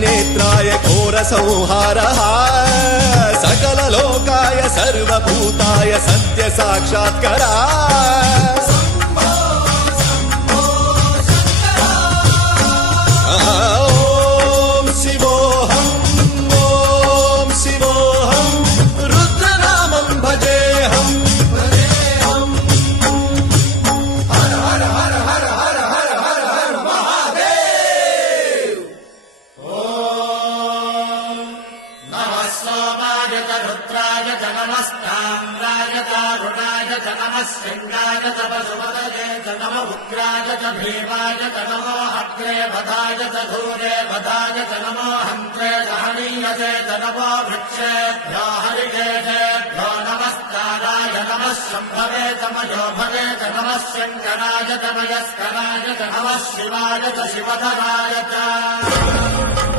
त्रिनेत्राय घोरसंहारः सकललोकाय सर्वभूताय सत्यसाक्षात्करः ॐ शिवोऽहम् ॐ शिवोऽहम् रुद्रनामं भजेऽहम् हर हर हर हर हर हर हर हर महादेव नमः सोमाय च रुद्राय च नमस्ताम्राय च अरुणाय च नमः सिंहाय च पशुपतये च नमः उग्राय च भीमाय च नमो अग्रे वधाय च धूरे वधाय च नमो हन्त्रे च हनीयसे च नमो वृक्षेभ्यो हरिकेशेभ्यो नमस्काराय नमः शम्भवे च मयोभवे च नमः शङ्कराय च मयस्कराय च नमः शिवाय च शिवधराय च